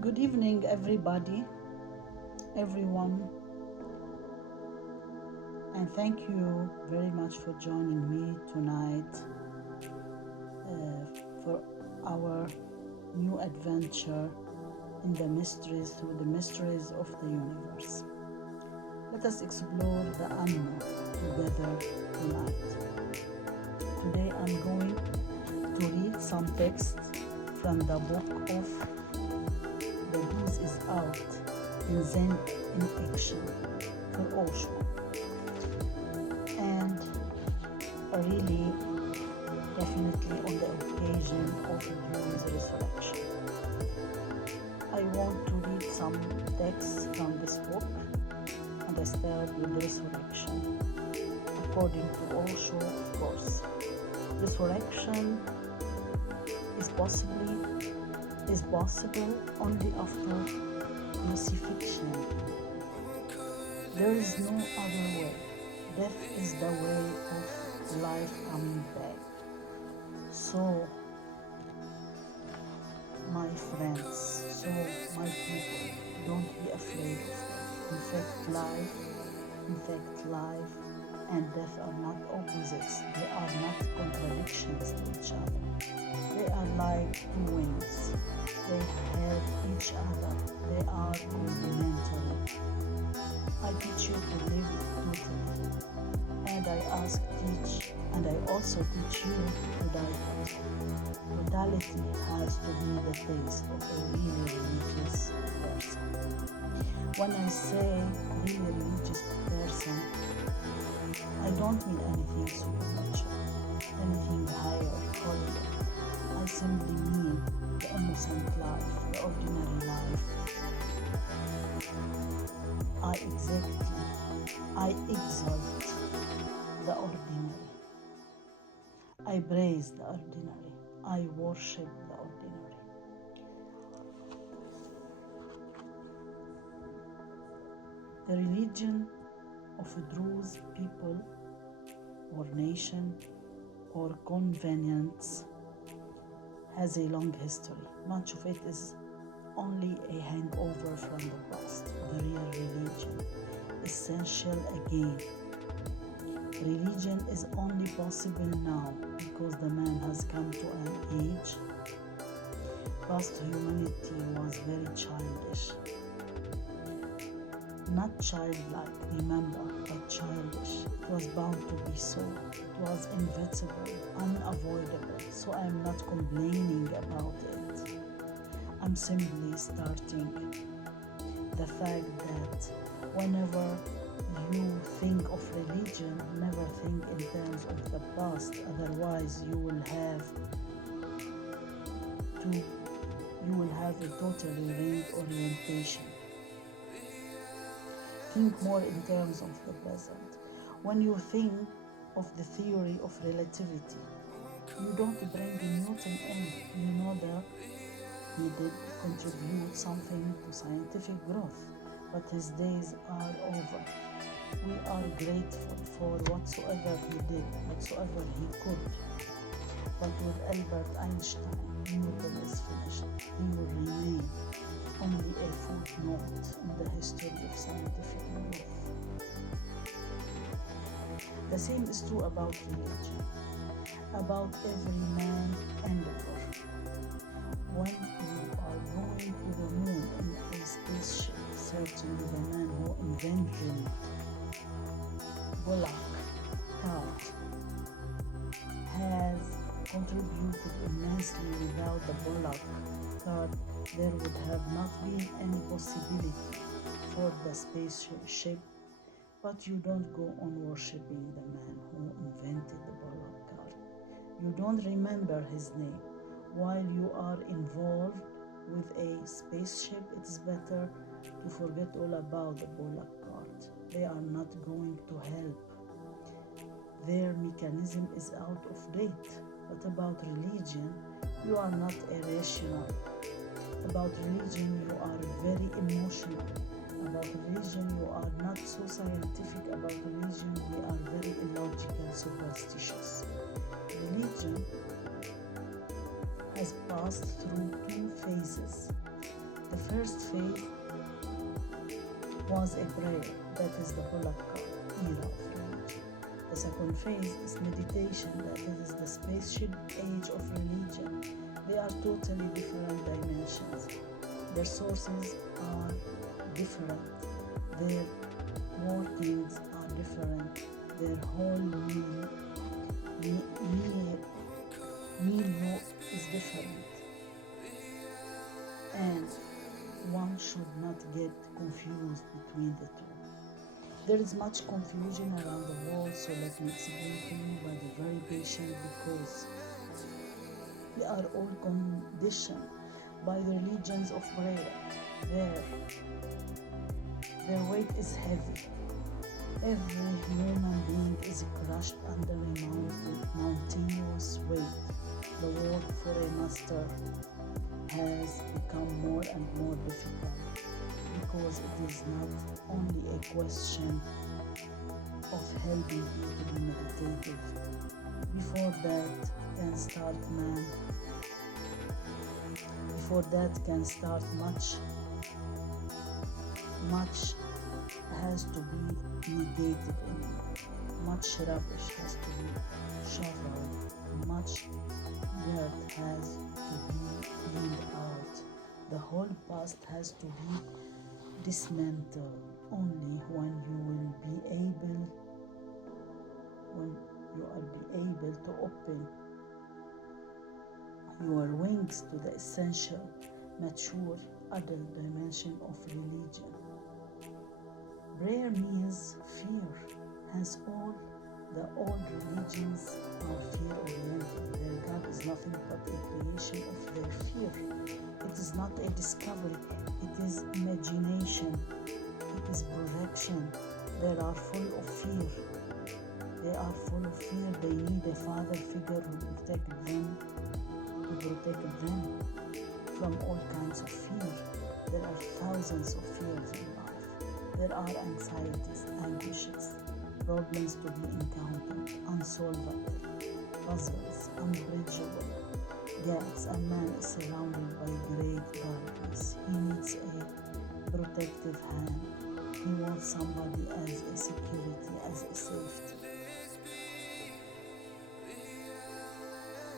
Good evening, everybody, everyone, and thank you very much for joining me tonight for our new adventure in the mysteries through the mysteries of the universe. Let us explore the unknown together tonight. Today I'm going to read some text from the book of The Druze is Out in Zen in Action for Osho, and really definitely on the occasion of Druze Resurrection. I want to read some texts from this book, and I start with resurrection. According to Osho, of course, resurrection is possible only after crucifixion. There is no other way. Death is the way of life coming back. So, my friends, so my people, don't be afraid of death. In fact, life and death are not opposites. They are not contradictions to each other. They are like two wings. They help each other. They are complementary. I teach you to live totally, and I also teach you to die. Totality has to be the taste of a really religious person. When I say really religious person, I don't mean anything supernatural, anything higher, holier. I simply mean the innocent life, the ordinary life. I exalt the ordinary. I praise the ordinary. I worship the ordinary. The religion of a Druze people or nation or convenience has a long history. Much of it is only a hangover from the past. The real religion, essential again. Religion is only possible now because the man has come to an age. Past humanity was very childish. Not childlike, remember, but childish. It was bound to be so. It was inevitable, unavoidable. So I'm not complaining about it. I'm simply starting the fact that whenever you think of religion, never think in terms of the past. Otherwise, you will have a totally wrong orientation. Think more in terms of the present. When you think of the theory of relativity, you don't bring Newton in. You know that he did contribute something to scientific growth, but his days are over. We are grateful for whatsoever he did, whatsoever he could. But with Albert Einstein, Newton is finished. He will remain only a footnote in the history of scientific growth. The same is true about religion, about every man endeavor. When you are going to the moon in a spaceship, certainly the man who invented Bullock cart has contributed immensely. Without the Bullock cart, there would have not been any possibility for the spaceship. But you don't go on worshipping the man who invented the Bullock cart. You don't remember his name. While you are involved with a spaceship, it's better to forget all about the Bullock cart. They are not going to help. Their mechanism is out of date. But about religion, you are not irrational. About religion, you are very emotional. About religion, you are not so scientific. About religion, superstitious. Religion has passed through two phases. The first phase was a prayer, that is the Bulaka era of religion. The second phase is meditation, that is the spaceship age of religion. They are totally different dimensions. Their sources are different. Their workings are different. Their whole meal is different. And one should not get confused between the two. There is much confusion around the world, so let me explain to you by the very patient, because we are all conditioned by the religions of prayer. Their weight is heavy. Every human being is crushed under a mountainous weight. The work for a master has become more and more difficult, because it is not only a question of helping you to be meditative. Before that can start much has to be negated in you. Much rubbish has to be shoveled. Much dirt has to be cleaned out. The whole past has to be dismantled. Only when you are able to open your wings to the essential, mature, adult dimension of religion. Prayer means fear, hence all the old religions are fear-oriented. Their God is nothing but a creation of their fear. It is not a discovery, it is imagination, it is projection. They are full of fear. They need a father figure who protect them from all kinds of fear. There are thousands of fears in life. There are anxieties, anguishes, problems to be encountered, unsolvable, puzzles, unbridgeable gaps, and man is surrounded by great darkness. He needs a protective hand. He wants somebody as a security, as a safety.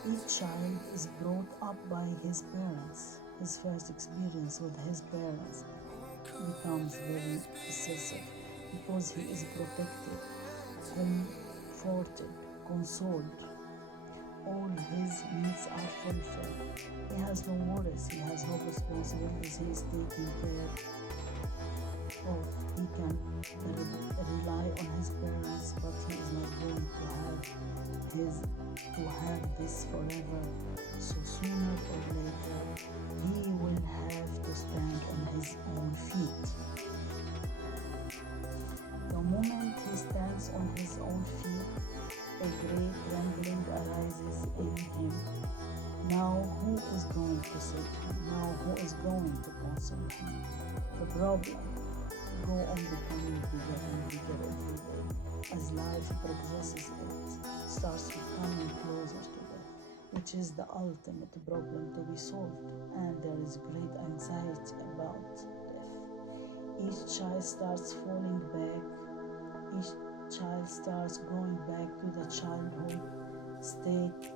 Each child is brought up by his parents. His first experience with his parents becomes very decisive, because he is protected, comforted, consoled. All his needs are fulfilled. He has no worries, he has no responsibilities, he is taken care of. He can rely on his parents, but he is not going to have this forever. So sooner or later, he will have to stand on his own feet. The moment he stands on his own feet, a great trembling arises in him. Now who is going to save him? Now who is going to console him? The problem go on becoming bigger and bigger every day. As life progresses, it starts becoming closer to death, which is the ultimate problem to be solved, and there is great anxiety about death. Each child starts falling back. Each child starts going back to the childhood state,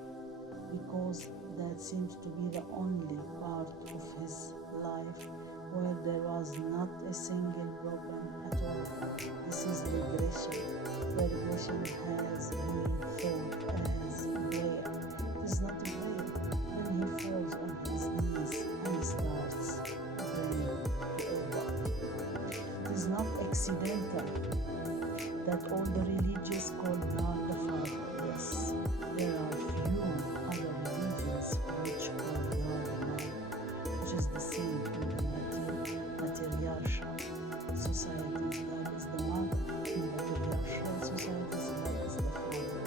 because that seems to be the only part of his life where there was not a single problem at all. This is regression. The regression has been thought as prayer. It is not a prayer. When he falls on his knees and starts praying to God. It is not accidental that all the religions call God the Father. Yes, there are few other religions which call God the Mother, which is the same in the matriarchal societies. God is the mother. In matriarchal societies, God is the father.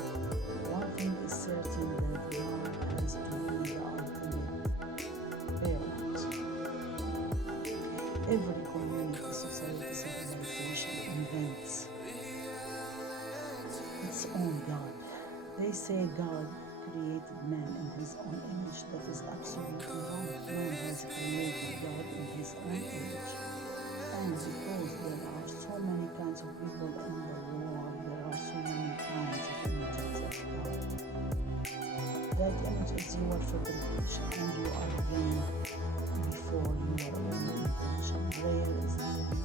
One thing is certain, that God has to be the ultimate parent. Every community, society, civilization invents its own God. They say God created man in his own image. That is absolutely wrong. Man has created God in his own image. And because there are so many kinds of people in the world, there are so many kinds of images of God. That image is your fabrication, and you are praying before your own intention. Prayer is really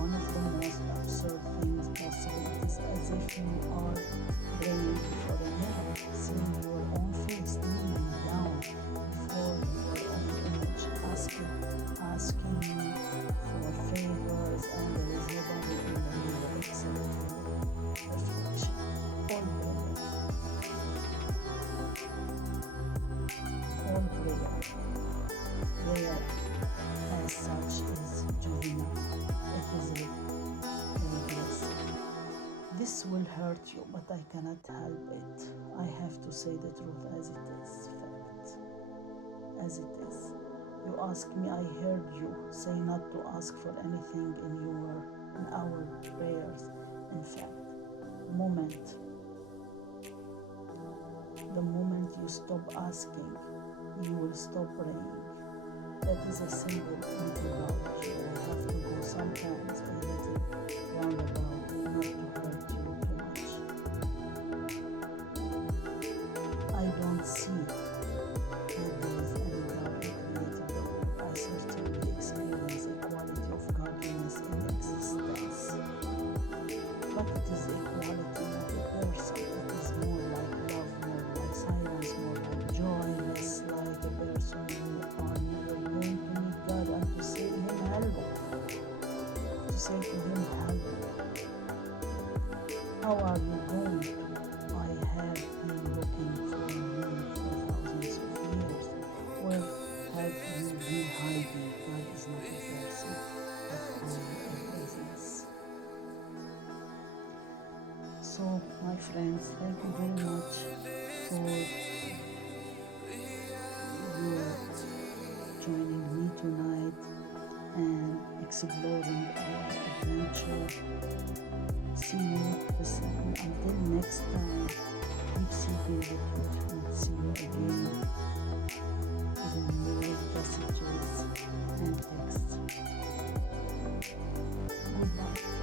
one of the most absurd things possible. It is as if you are praying before a mirror, seeing your own face, kneeling down before your own image, asking you for favors, and there is nobody in the mirror except your reflection. All prayer as such is juvenile. It is regressive. This will hurt you, but I cannot help it. I have to say the truth as it is, fact. As it is. You ask me, I heard you say not to ask for anything in our prayers. In fact, the moment you stop asking, you will stop praying. That is a simple methodology. I have to go sometimes a little roundabout, not to hurt you too much. I don't see that there is any God who created the world. I certainly experience a quality of godliness in existence. But it is a quality, not a person. It is more like love, more like silence, more like joy, less like a person you are never going to meet God and to say him hello. To say to him hello. How are you going to? I have been looking for you for thousands of years. Where have you been hiding? God is not a person, but only a presence. So, my friends, thank you very much for your joining me tonight and exploring our adventure. See you until next time. Keep seeking the truth and see you again with more messages and texts. Goodbye.